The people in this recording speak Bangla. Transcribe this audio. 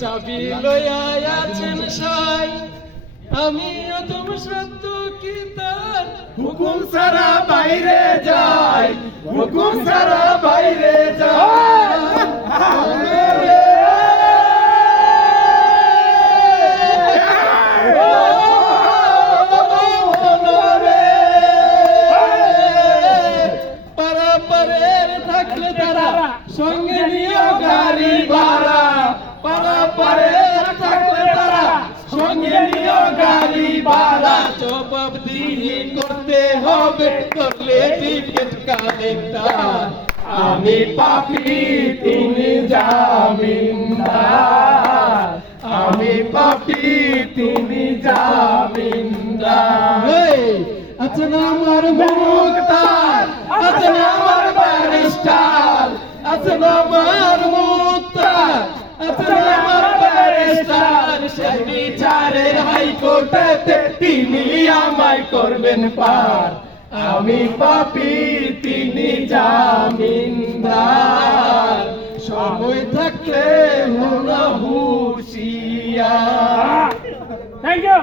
চাবি লইয়া আছেন সাই, আমিও তোমার সত্য কি তার হুকুম ছাড়া বাইরে যায়, হুকুম ছাড়া বাইরে যায়। পারাপারের থাকলে তারা সঙ্গে নিয়ে গাড়ি ভাড়া, পারাপারের থাকলে তারা সঙ্গে নিয়ে গাড়ি ভাড়া। জবাবদিহি করতে হবে, করলে টিকিট কালেক্টর। আমি পাপী তুমি জামিনদার, আমি পাপী তুমি জামিনদার। আচ্ছা না আমার মুক্তার, আচ্ছা না আমার ব্যারিস্টার, আচ্ছা না আমার মুক্তার, আচ্ছা না আমার ব্যারিস্টার। সেই বিচারের হাইকোর্টেতে তিনি আমায় করবেন পার। আমি পাপী তিনি জামিনদার, সময় থাকলে হুঁশিয়ার। Thank you.